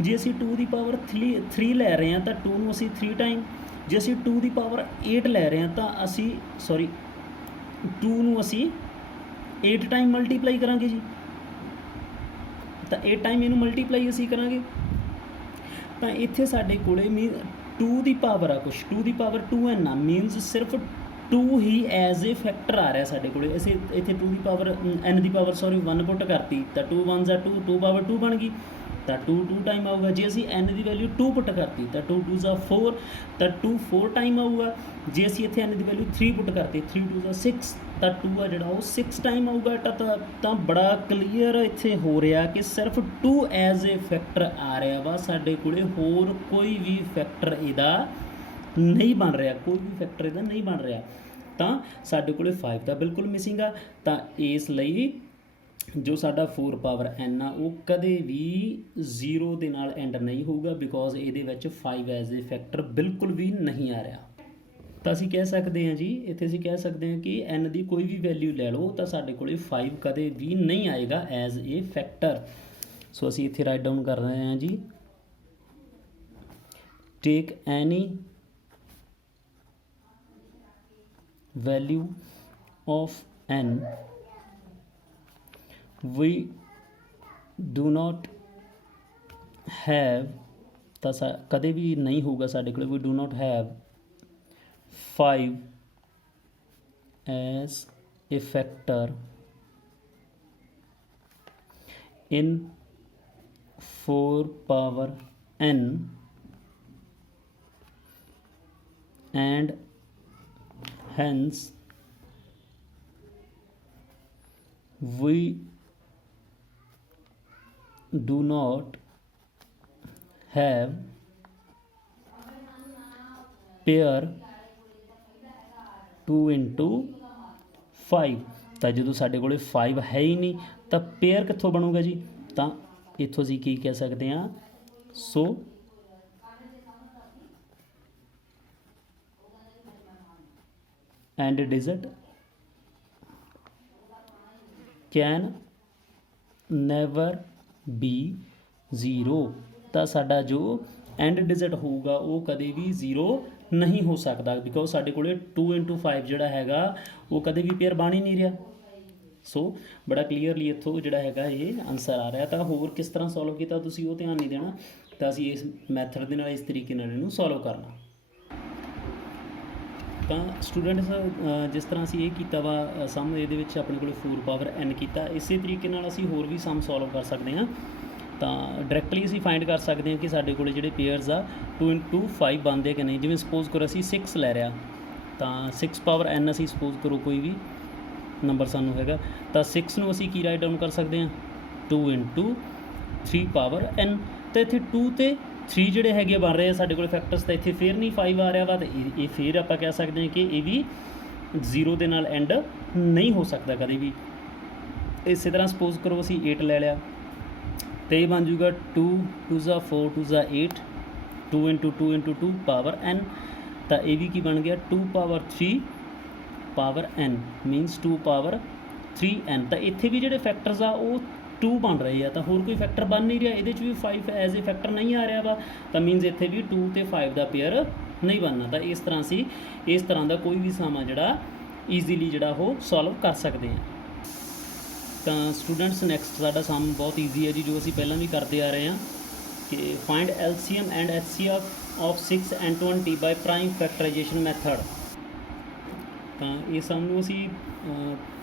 ਜੇ ਅਸੀਂ 2 ਦੀ ਪਾਵਰ 3 ਲੈ ਰਹੇ ਹਾਂ ਤਾਂ 2 ਨੂੰ ਅਸੀਂ 3 ਟਾਈਮ। ਜੇ ਅਸੀਂ 2 ਦੀ ਪਾਵਰ 8 ਲੈ ਰਹੇ ਹਾਂ ਤਾਂ ਅਸੀਂ 2 ਨੂੰ ਅਸੀਂ 8 ਟਾਈਮ ਮਲਟੀਪਲਾਈ ਕਰਾਂਗੇ ਜੀ। ਤਾਂ 8 ਟਾਈਮ ਇਹਨੂੰ ਮਲਟੀਪਲਾਈ ਅਸੀਂ ਕਰਾਂਗੇ। ਤਾਂ ਇੱਥੇ ਸਾਡੇ ਕੋਲੇ 2 ਦੀ ਪਾਵਰ ਆ ਕੁਛ, 2 ਦੀ ਪਾਵਰ 2n ਆ, ਮੀਨਸ ਸਿਰਫ 2 ਹੀ ਐਜ਼ ਏ ਫੈਕਟਰ ਆ ਰਿਹਾ ਸਾਡੇ ਕੋਲੇ। ਅਸੀਂ ਇੱਥੇ 2 ਦੀ ਪਾਵਰ n ਦੀ ਪਾਵਰ 1 ਪੁੱਟ ਕਰਤੀ ਤਾਂ 2 1s ਆ 2, 2 ਪਾਵਰ 2 ਬਣ ਗਈ ਤਾਂ 2 2 ਟਾਈਮ ਆਊਗਾ। ਜੇ ਅਸੀਂ n ਦੀ ਵੈਲਿਊ 2 ਪੁੱਟ ਕਰਤੀ ਤਾਂ 2 2s ਆ 4 ਤਾਂ 2 4 ਟਾਈਮ ਆਊਗਾ। ਜੇ ਅਸੀਂ ਇੱਥੇ n ਦੀ ਵੈਲਿਊ 3 ਪੁੱਟ ਕਰਤੀ 3 2s ਆ 6 ਤਾਂ 2 ਆ ਜਿਹੜਾ ਉਹ 6 ਟਾਈਮ ਆਊਗਾ। ਤਾਂ ਬੜਾ ਕਲੀਅਰ ਇੱਥੇ ਹੋ ਰਿਹਾ ਕਿ ਸਿਰਫ 2 ਐਜ਼ ਏ ਫੈਕਟਰ ਆ ਰਿਹਾ ਵਾ ਸਾਡੇ ਕੋਲੇ, ਹੋਰ ਕੋਈ ਵੀ ਫੈਕਟਰ ਇਹਦਾ ਨਹੀਂ ਬਣ ਰਿਹਾ, ਕੋਈ ਵੀ ਫੈਕਟਰ ਇਹਦਾ ਨਹੀਂ ਬਣ ਰਿਹਾ। ਤਾਂ ਸਾਡੇ ਕੋਲੇ 5 ਦਾ ਬਿਲਕੁਲ ਮਿਸਿੰਗ ਆ। ਤਾਂ ਇਸ ਲਈ ਜੋ ਸਾਡਾ 4 ਪਾਵਰ n ਆ ਉਹ ਕਦੇ ਵੀ 0 ਦੇ ਨਾਲ ਐਂਡ ਨਹੀਂ ਹੋਊਗਾ, ਬਿਕੋਜ਼ ਇਹਦੇ ਵਿੱਚ 5 ਐਜ਼ ਏ ਫੈਕਟਰ ਬਿਲਕੁਲ ਵੀ ਨਹੀਂ ਆ ਰਿਹਾ। ਤਾਂ ਅਸੀਂ ਕਹਿ ਸਕਦੇ ਹਾਂ ਜੀ, ਇੱਥੇ ਅਸੀਂ ਕਹਿ ਸਕਦੇ ਹਾਂ ਕਿ n ਦੀ ਕੋਈ ਵੀ ਵੈਲਿਊ ਲੈ ਲਓ ਤਾਂ ਸਾਡੇ ਕੋਲੇ 5 ਕਦੇ ਵੀ ਨਹੀਂ ਆਏਗਾ ਐਜ਼ ਏ ਫੈਕਟਰ। ਸੋ ਅਸੀਂ ਇੱਥੇ ਰਾਈਟ ਡਾਊਨ ਕਰ ਰਹੇ ਹਾਂ ਜੀ, ਟੇਕ ਐਨੀ value of n we do not have, ਤਾਂ ਕਦੇ ਵੀ ਨਹੀਂ ਹੋਊਗਾ ਸਾਡੇ ਕੋਲ, we do not have 5 as a factor in 4 power n and hence we do not have pair 2 into 5। ਤਾਂ ਜਦੋਂ ਸਾਡੇ ਕੋਲੇ 5 ਹੈ ਹੀ ਨਹੀਂ ਤਾਂ ਪੇਅਰ ਕਿੱਥੋਂ ਬਣੂਗਾ ਜੀ? ਤਾਂ ਇੱਥੋਂ ਅਸੀਂ ਕੀ ਕਹਿ ਸਕਦੇ ਹਾਂ, ਸੋ and digit can never be 0। ਤਾਂ ਸਾਡਾ ਜੋ ਐਂਡ ਡਿਜਿਟ ਹੋਊਗਾ ਉਹ ਕਦੇ ਵੀ 0 ਨਹੀਂ ਹੋ ਸਕਦਾ, ਬਿਕੋਜ਼ ਸਾਡੇ ਕੋਲੇ 2 into 5 ਜਿਹੜਾ ਹੈਗਾ ਉਹ ਕਦੇ ਵੀ ਪੇਅਰ ਬਣ ਹੀ ਨਹੀਂ ਰਿਹਾ। ਸੋ ਬੜਾ ਕਲੀਅਰਲੀ ਇੱਥੋਂ ਜਿਹੜਾ ਹੈਗਾ ਇਹ ਆਨਸਰ ਆ ਰਿਹਾ। ਤਾਂ ਹੋਰ ਕਿਸ ਤਰ੍ਹਾਂ ਸੋਲਵ ਕੀਤਾ ਤੁਸੀਂ ਉਹ ਧਿਆਨ ਨਹੀਂ ਦੇਣਾ, ਤਾਂ ਅਸੀਂ ਇਸ ਮੈਥਡ ਦੇ ਨਾਲ ਇਸ ਤਰੀਕੇ ਨਾਲ ਇਹਨੂੰ ਸੋਲਵ ਕਰਨਾ। ਤਾਂ ਸਟੂਡੈਂਟਸ ਜਿਸ ਤਰ੍ਹਾਂ ਅਸੀਂ ਇਹ ਕੀਤਾ ਵਾ ਸਮ, ਇਹਦੇ ਵਿੱਚ ਆਪਣੇ ਕੋਲ 4 ਪਾਵਰ n ਕੀਤਾ, ਇਸੇ ਤਰੀਕੇ ਨਾਲ ਅਸੀਂ ਹੋਰ ਵੀ ਸਮ ਸੋਲਵ ਕਰ ਸਕਦੇ ਹਾਂ। ਤਾਂ ਡਾਇਰੈਕਟਲੀ ਅਸੀਂ ਫਾਈਂਡ ਕਰ ਸਕਦੇ ਹਾਂ ਕਿ ਸਾਡੇ ਕੋਲ ਜਿਹੜੇ ਪੇਅਰਸ ਆ 2 into 5 ਬਣਦੇ ਕਿ ਨਹੀਂ। ਜਿਵੇਂ ਸਪੋਜ਼ ਕਰੋ ਅਸੀਂ 6 ਲੈ ਰਿਹਾ, ਤਾਂ 6 ਪਾਵਰ n ਅਸੀਂ ਸਪੋਜ਼ ਕਰੋ ਕੋਈ ਵੀ ਨੰਬਰ ਸਾਨੂੰ ਹੈਗਾ, ਤਾਂ 6 ਨੂੰ ਅਸੀਂ ਕੀ ਰਾਈਟ ਡਾਊਨ ਕਰ ਸਕਦੇ ਹਾਂ, 2 into 3 ਪਾਵਰ n। ਤਾਂ ਇੱਥੇ 2 ਅਤੇ 3 ਜਿਹੜੇ ਹੈਗੇ ਬਣ ਰਹੇ ਆ ਸਾਡੇ ਕੋਲ ਫੈਕਟਰਸ, ਤਾਂ ਇੱਥੇ ਫੇਰ ਨਹੀਂ 5 ਆ ਰਿਹਾ ਵਾ, ਤਾਂ ਇਹ ਫੇਰ ਆਪਾਂ ਕਹਿ ਸਕਦੇ ਹਾਂ ਕਿ ਇਹ ਵੀ 0 ਦੇ ਨਾਲ ਐਂਡ ਨਹੀਂ ਹੋ ਸਕਦਾ ਕਦੇ ਵੀ। ਇਸੇ ਤਰ੍ਹਾਂ ਸਪੋਜ਼ ਕਰੋ ਅਸੀਂ 8 ਲੈ ਲਿਆ, ਅਤੇ ਇਹ ਬਣ ਜੂਗਾ 2 2 4 2 8, 2 into 2 into 2 ਪਾਵਰ n। ਤਾਂ ਇਹ ਵੀ ਕੀ ਬਣ ਗਿਆ 2 power 3 power n means 2 power 3n। ਤਾਂ ਇੱਥੇ ਵੀ ਜਿਹੜੇ ਫੈਕਟਰਸ ਆ ਉਹ 2 ਬਣ ਰਹੇ ਆ, ਤਾਂ ਹੋਰ ਕੋਈ ਫੈਕਟਰ ਬਣ ਨਹੀਂ ਰਿਹਾ, ਇਹਦੇ 'ਚ ਵੀ 5 ਐਜ਼ ਏ ਫੈਕਟਰ ਨਹੀਂ ਆ ਰਿਹਾ ਵਾ, ਤਾਂ ਮੀਨਸ ਇੱਥੇ ਵੀ 2 ਅਤੇ 5 ਦਾ ਪੇਅਰ ਨਹੀਂ ਬਣਨਾ। ਤਾਂ ਇਸ ਤਰ੍ਹਾਂ ਅਸੀਂ ਇਸ ਤਰ੍ਹਾਂ ਦਾ ਕੋਈ ਵੀ ਸਮ ਆ ਜਿਹੜਾ ਈਜ਼ੀਲੀ ਜਿਹੜਾ ਉਹ ਸੋਲਵ ਕਰ ਸਕਦੇ ਹਾਂ। ਤਾਂ ਸਟੂਡੈਂਟਸ ਨੈਕਸਟ ਸਾਡਾ ਸਮ ਬਹੁਤ ਈਜ਼ੀ ਹੈ ਜੀ, ਜੋ ਅਸੀਂ ਪਹਿਲਾਂ ਵੀ ਕਰਦੇ ਆ ਰਹੇ ਹਾਂ ਕਿ find LCM and HCF of 6 and 20 by prime factorization method। ਤਾਂ ਇਹ ਸਮ ਨੂੰ ਅਸੀਂ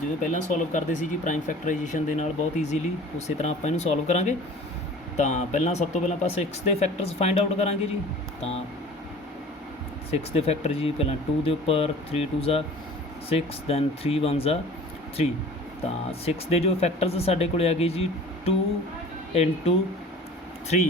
ਜਦੋਂ ਪਹਿਲਾਂ ਸੋਲਵ ਕਰਦੇ ਸੀ ਜੀ ਪ੍ਰਾਈਮ ਫੈਕਟਰਾਈਜੇਸ਼ਨ ਦੇ ਨਾਲ ਬਹੁਤ ਈਜ਼ੀਲੀ, ਉਸੇ ਤਰ੍ਹਾਂ ਆਪਾਂ ਇਹਨੂੰ ਸੋਲਵ ਕਰਾਂਗੇ। ਤਾਂ ਪਹਿਲਾਂ ਸਭ ਤੋਂ ਪਹਿਲਾਂ ਆਪਾਂ 6 ਦੇ ਫੈਕਟਰਸ ਫਾਈਂਡ ਆਊਟ ਕਰਾਂਗੇ ਜੀ। ਤਾਂ 6 ਦੇ ਫੈਕਟਰ ਜੀ, ਪਹਿਲਾਂ 2 ਦੇ ਉੱਪਰ 3 2 6, ਦੈਨ 3 1 3। ਤਾਂ 6 ਦੇ ਜੋ ਫੈਕਟਰਸ ਸਾਡੇ ਕੋਲ ਆ ਗਏ ਜੀ 2 into 3